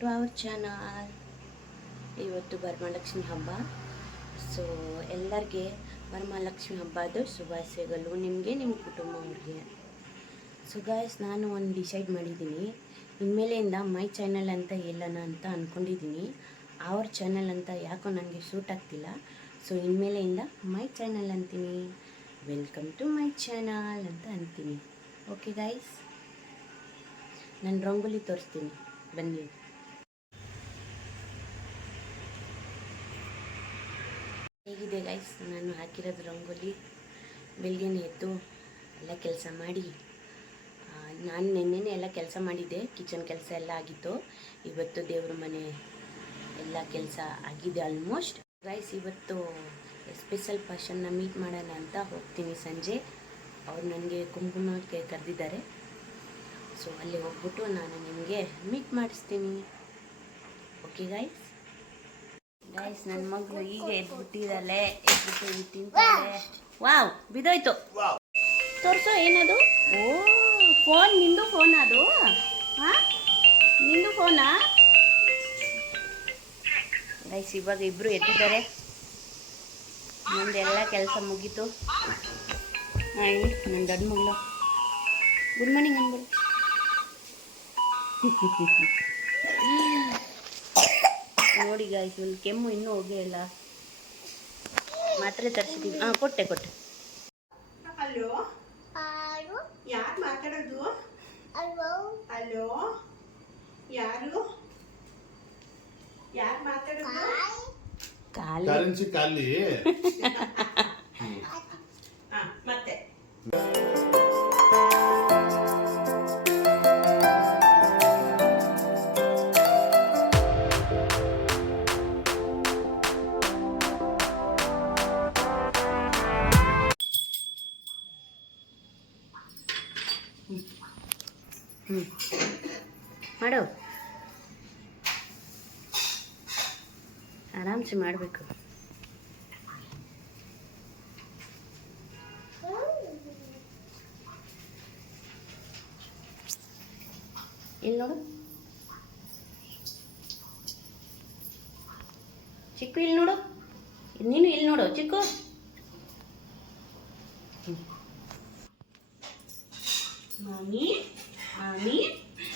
To our channel. ಇವತ್ತು ವರಮಹಾಲಕ್ಷ್ಮಿ ಹಬ್ಬ. So ಎಲ್ಲರಿಗೆ ವರಮಹಾಲಕ್ಷ್ಮಿ ಹಬ್ಬದ ಶುಭಾಶಯಗಳು, ನಿಮಗೆ ನಿಮ್ಮ ಕುಟುಂಬವ್ರಿಗೆ. ಸೊ ಗಾಯ್ಸ್, ನಾನು ಒಂದು ಡಿಸೈಡ್ ಮಾಡಿದ್ದೀನಿ, ಇನ್ಮೇಲೆಯಿಂದ ಮೈ ಚಾನಲ್ ಅಂತ ಹೇಳೋಣ ಅಂತ ಅಂದ್ಕೊಂಡಿದ್ದೀನಿ. ಅವ್ರ ಚಾನಲ್ ಅಂತ ಯಾಕೋ ನನಗೆ ಸೂಟ್ ಆಗ್ತಿಲ್ಲ. ಸೊ ಇನ್ಮೇಲೆಯಿಂದ ಮೈ ಚಾನಲ್ ಅಂತೀನಿ, ವೆಲ್ಕಮ್ ಟು ಮೈ ಚಾನಲ್ ಅಂತ ಅಂತೀನಿ. ಓಕೆ ಗಾಯ್ಸ್, ನಾನು ರಂಗೋಲಿ ತೋರಿಸ್ತೀನಿ, ಬನ್ನಿ. ಹೇಗಿದೆ ಗೈಸ್ ನಾನು ಹಾಕಿರೋದು ರಂಗೋಲಿ? ಬೆಳಗ್ಗೆನೇ ಎದ್ದು ಎಲ್ಲ ಕೆಲಸ ಮಾಡಿ, ನಾನು ನೆನ್ನೆನೇ ಎಲ್ಲ ಕೆಲಸ ಮಾಡಿದ್ದೆ. ಕಿಚನ್ ಕೆಲಸ ಎಲ್ಲ ಆಗಿತ್ತು. ಇವತ್ತು ದೇವ್ರ ಮನೆ ಎಲ್ಲ ಕೆಲಸ ಆಗಿದೆ ಆಲ್ಮೋಸ್ಟ್. ಗೈಸ್, ಇವತ್ತು ಸ್ಪೆಷಲ್ ಪರ್ಸನ್ನ ಮೀಟ್ ಮಾಡೋಣ ಅಂತ ಹೋಗ್ತೀನಿ ಸಂಜೆ. ಅವ್ರು ನನಗೆ ಕುಂಕುಮಕ್ಕೆ ಕರೆದಿದ್ದಾರೆ. ಸೊ ಅಲ್ಲಿ ಹೋಗ್ಬಿಟ್ಟು ನಾನು ನಿಮಗೆ ಮೀಟ್ ಮಾಡಿಸ್ತೀನಿ. Okay guys. ಗೈಸ್, ನನ್ನ ಮಗಳು ಈಗ ಎದ್ಬಿಟ್ಟಿದ್ದಾಳೆ. ಎದ್ಬಿಟ್ಟು ತಿಂತಾಳೆ. ವಾವ್, ಬಿದ್ದೋಯ್ತು. ತೋರಿಸೋ, ಏನದು? ಓ, ಫೋನ್. ನಿಂದು ಫೋನ್ ಅದು? ಹಾಂ, ನಿಂದು ಫೋನಾ? ಗೈಸ್, ಇವಾಗ ಇಬ್ಬರು ಎದ್ದಿದ್ದಾರೆ. ನಂದೆಲ್ಲ ಕೆಲಸ ಮುಗೀತು. ನನ್ನ ದೊಡ್ಡ ಮಗಳು ಗುಡ್ ಮಾರ್ನಿಂಗ್ ಅನ್ಬೋದು. ನೋಡಿ ಗಾಯ್ಸ್, ಒಂದು ಕೆಮ್ಮು ಇನ್ನೂ ಹೋಗೇ ಇಲ್ಲ. ಮಾತ್ರೆ ತರಿಸಿದ್ದೀವಿ. ಕೊಟ್ಟೆ. ಹಲೋ, ಯಾರು ಮಾತಾಡೋದು? ಹಲೋ, ಯಾರು ಮಾತಾಡೋದು? ಖಾಲಿ ಮತ್ತೆ ಮಾಡು, ಆರಾಮ್ಸೆ ಮಾಡಬೇಕು. ಇಲ್ಲಿ ನೋಡು ಚಿಕ್ಕು, ಇಲ್ಲಿ ನೋಡು. ನೀನು ಇಲ್ಲಿ ನೋಡು ಚಿಕ್ಕು. ಮಾಮಿ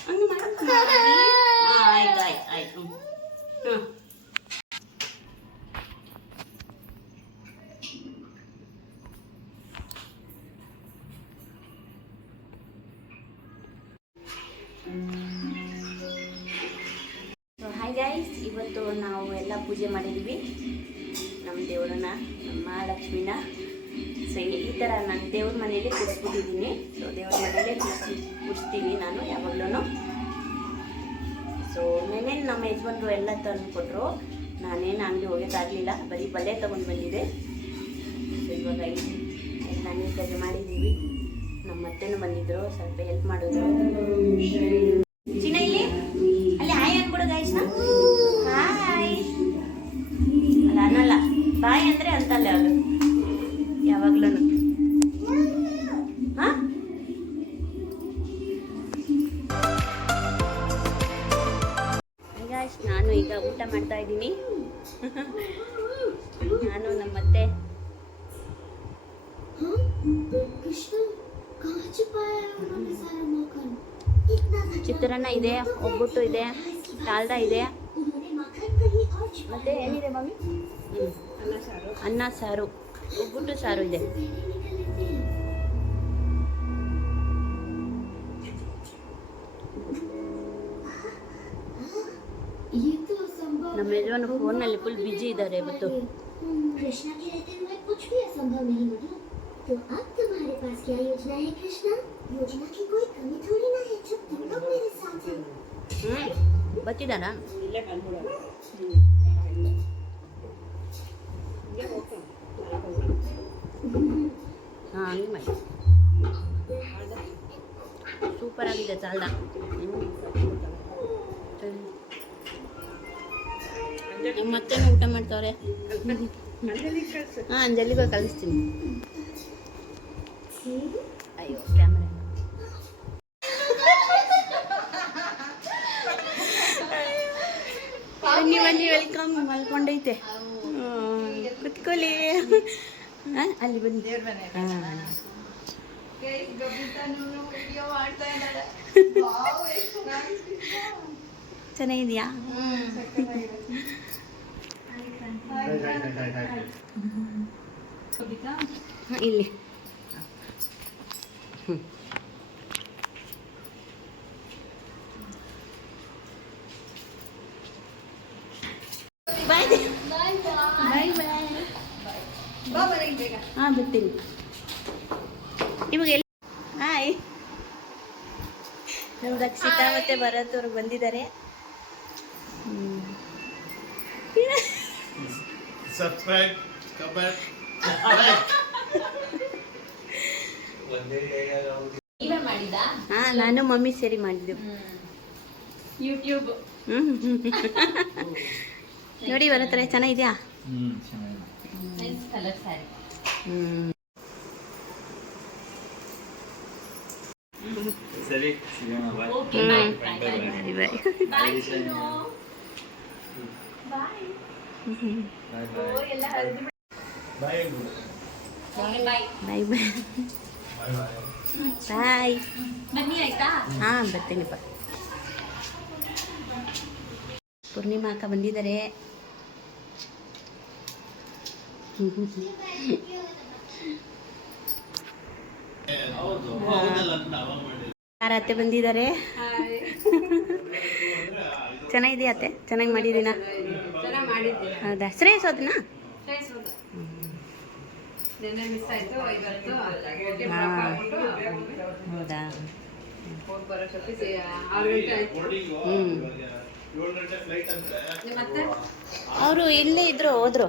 ಹಂಗೆ ಮಾಡಕ್ಕೆ ಆಯ್ತು. ಹಾಯ್ ಗೈಸ್, ಇವತ್ತು ನಾವು ಎಲ್ಲ ಪೂಜೆ ಮಾಡಿದ್ವಿ ನಮ್ಮ ದೇವರನ್ನ, ನಮ್ಮ ಮಹಾಲಕ್ಷ್ಮಿನ. ಸೊ ಈ ಥರ ನಾನು ದೇವ್ರ ಮನೇಲಿ ಕೂರಿಸ್ಬಿಟ್ಟಿದ್ದೀನಿ. ಸೊ ದೇವ್ರ ಮನೇಲಿ ಕೂರಿಸ್ತೀವಿ ನಾನು ಯಾವಾಗಲೂ. ಸೊ ನೆನ್ನೆ ನಮ್ಮ ಯಜಮಾನ್ರು ಎಲ್ಲ ತಂದು ಕೊಟ್ಟರು. ನಾನೇನು ಅಂಗಡಿ ಹೋಗೋಕ್ಕಾಗಲಿಲ್ಲ, ಬರೀ ಬಳೆ ತೊಗೊಂಡು ಬಂದಿದ್ದೆ. ಸೊ ಇವಾಗ ಎಲ್ಲ ನೀಟಾಗಿ ಮಾಡಿದ್ದೀವಿ. ನಮ್ಮ ಅತ್ತೆನೂ ಬಂದಿದ್ದರು, ಸ್ವಲ್ಪ ಹೆಲ್ಪ್ ಮಾಡಿದ್ರು. ಚಿನ್ನ ಇಲ್ಲಿ ಅಲ್ಲಿ ಹಾಯ್ ಅಂದ್ಬಿಡು ಗಾಯ್ಸ್ನ. ಹಾಯ್ ಅಲ್ಲ ಅನ್ನಲ್ಲ, ಬಾಯ್ ಅಂದರೆ ಅಂತಲ್ಲ ಅದು ಯಾವಾಗ್ಲೂ. ಹಾಂ, ಗಾಯ್ಸ್, ನಾನು ಈಗ ಊಟ ಮಾಡ್ತಾ ಇದ್ದೀನಿ. ನಾನು ನಮ್ಮತ್ತೆ. ಚಿತ್ರಾನ್ನ ಇದೆ, ಒಬ್ಬಟ್ಟು ಇದೆ, ಟಾಲ್ಡಾ ಇದೆ, ಮತ್ತೆ ಏನಿದೆ ಮಮ್ಮಿ? ಅನ್ನ ಸಾರು, ಒಬ್ಬಟ್ಟು ಸಾರು ಇದೆ. ನಮ್ಮ ಯಜಮಾನ ಫೋನಲ್ಲಿ ಫುಲ್ ಬಿಜಿ ಇದ್ದಾರೆ ಇವತ್ತು. तो अब तुम्हारे पास क्या योजना है कृष्णा? योजना की कोई कमी थोड़ी ना है जब तुम लोग मेरे साथ हो. ಬಚ್ಚಿದಾನ? ಹಾಂ, ಹಂಗೆ ಮಾಡಿ. ಸೂಪರ್ ಆಗಿದೆ ಚಾಲ್ದ. ಮತ್ತೇನು ಊಟ ಮಾಡ್ತಾವ್ರೆ? ಹಾಂ, ಅಂಜಲಿಗೆ ಕಳಿಸ್ತೀನಿ. ಅಯ್ಯೋ, ಕ್ಯಾಮ್ರಾ ರಂಗೋಲಿ ಅಲ್ಲಿ ಬನ್ನಿ. ದೇವ್ರ ಮನೆ ಹಾ. ವಿಡಿಯೋ ಮಾಡ್ತಾ ಇದ್ದಾಳೆ. ವಾವ್, ಎಷ್ಟು ಚೆನ್ನಾಗಿದೆ. ಚೆನ್ನಾಗಿದ್ಯಾ? ಹಾ, ಇಲ್ಲಿ ಬಾಯ್ ಬಾಯ್ ಬಾಯ್. ಬಾ ಮನೆಗೆ ಬೇಗ. ಹಾಂ ಬಿಡ್ತೀನಿ. ಇವಾಗ ಎಲ್ಲಿ? ಹಾಯ್, ನಮ್ಮ ರಕ್ಷಿತಾ ಮತ್ತೆ ಭರತ್ ಅವ್ರು ಬಂದಿದ್ದಾರೆ. Subscribe, comment. ಹಾಂ, ನಾನು ಮಮ್ಮಿ ಸೇರಿ ಮಾಡಿದ್ದೆವು. ಯೂಟ್ಯೂಬ್. ನೋಡಿ ಬರತ್ತಾರೆ, ಚೆನ್ನಾಗಿದ್ಯಾ? Nice colour sari. ಸರಿ, ಸಿಗೋಣ. ಓಕೆ, ಬಾಯ್. ಬಾಯ್. ಬಾಯ್ ಬಾಯ್. ಬಾಯ್ ಚಿನ್ನು. ಬಾಯ್. ಓ, ಎಲ್ಲ ಹರಿದು ಬಾಯ್. ಬಾಯ್ ಬಾಯ್. ಬಾಯ್ ಬಾಯ್ ಬಾಯ್. ಬನ್ನಿ ಆಯ್ತಾ? ಹಾಂ ಬರ್ತೀನಿಪ್ಪ. ಪೂರ್ಣಿಮಾ ಅಕ್ಕ ಬಂದಿದ್ದಾರೆ. ಯಾರ ಅತ್ತೆ ಬಂದಿದ್ದಾರೆ? ಚೆನ್ನಾಗಿದೆಯಾ ಅತ್ತೆ? ಚೆನ್ನಾಗಿ ಮಾಡಿದ್ದೀನ? ಚೆನ್ನಾಗಿ ಮಾಡಿದ್ದೀರಾ? ಹೌದಾ? ಶ್ರೇಯಸ್ ಅದನ್ನ? ನೆನ್ನೆ ಮಿಸ್ ಆಯ್ತು, ಇವತ್ತು ಹಾಂ, ಹೌದಾ? ಹೋಗಿ ಬರೋಷ್ಟೊತ್ತಿಗೆ 6 ಗಂಟೆ ಆಯ್ತು. ನಿಮ್ಮ ಅತ್ತೆ? ಅವರು ಇಲ್ಲೇ ಇದ್ರು, ಹೋದ್ರು.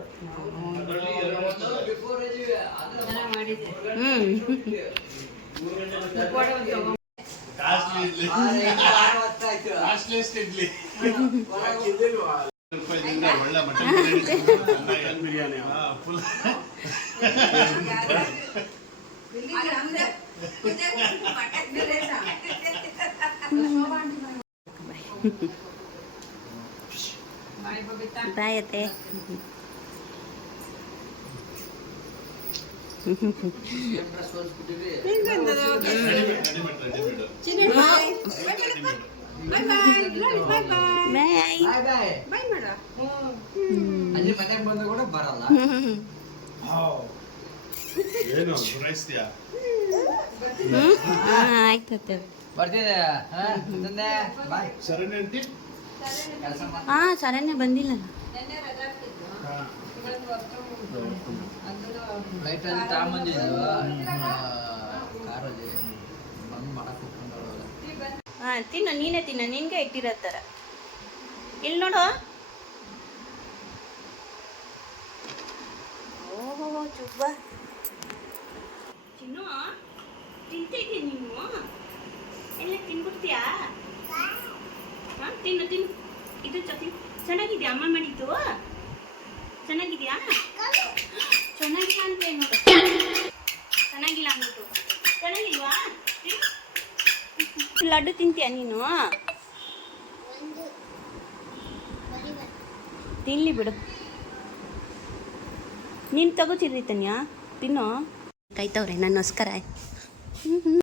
ಚೆನ್ನಾಗಿ ಮಾಡಿದ್ದೆ. ಹ್ಞೂ ಮುಖವಾಡ ಒಂದು ತಗೊಂಡು ಕಾಸ್ಟ್ಲಿಯೆಸ್ಟ್ ಇಡ್ಲಿ. ಒಳ್ಳೆ ಮಟನ್ ಬಿರಿಯಾನಿ. ಫುಲ್ ಬಾಯ್ ಅತ್ತೆ. ಅಲ್ಲಿ ಮನೆಗೆ ಬಂದ ಕೂಡ ಬರಲ್ಲ. ಏನು ಗುರಾಯಿಸ್ತೀಯಾ? ಆಯ್ತತ್ತೆ. ಬರ್ತೀನಿ. ಬಾಯ್. ಶರಣ್ ಅಂತಿ? ಕೆಲಸ ಮಾಡಿ. ಹಾಂ, ಸರನೇ ಬಂದಿಲ್ಲ. ಲೈಟ್ ಅಲ್ಲಿ ತಗೊಂಬಂದಿದ್ದು ಕಾರಲ್ಲಿ ಬಂದು ಮಾಡಕ್ ಕುತ್ಕೊಂಡವಲ್ಲ. ಹಾಂ, ತಿನ್ನು, ನೀನೇ ತಿನ್ನು, ನಿನಗೆ ಇಟ್ಟಿರೋ ಥರ. ಇಲ್ಲಿ ನೋಡು. ಓಹೋ ಚುಬ್ಬ ಚಿನ್ನು, ತಿಂತಿದ್ದಿ ನೀನು? ಎಲ್ಲ ತಿನ್ಬಿಡ್ತೀಯಾ? ಹಾಂ, ತಿನ್ನು ತಿನ್ನು. ಇದು ಚೆನ್ನಾಗಿದ್ಯಾ? ಅಮ್ಮ ಮಾಡಿದ್ದು ಚೆನ್ನಾಗಿದ್ಯಾ? ಚೆನ್ನಾಗಿಲ್ಲ ಅಂತ ನೋಡು. ಚೆನ್ನಾಗಿಲ್ಲ ಅಂದ್ಬಿಟ್ಟು ಚೆನ್ನಾಗಿಲ್ವಾ? ಲಡ್ಡು ತಿಂತೀಯ ನೀನು? ತಿನ್ಲಿ ಬಿಡು. ನೀನು ತಗೋತಿರ್ರಿ ತನ್ಯಾ, ತಿನ್ನು. ಕಾಯ್ತವ್ರೆ ನನ್ನೋಸ್ಕರ.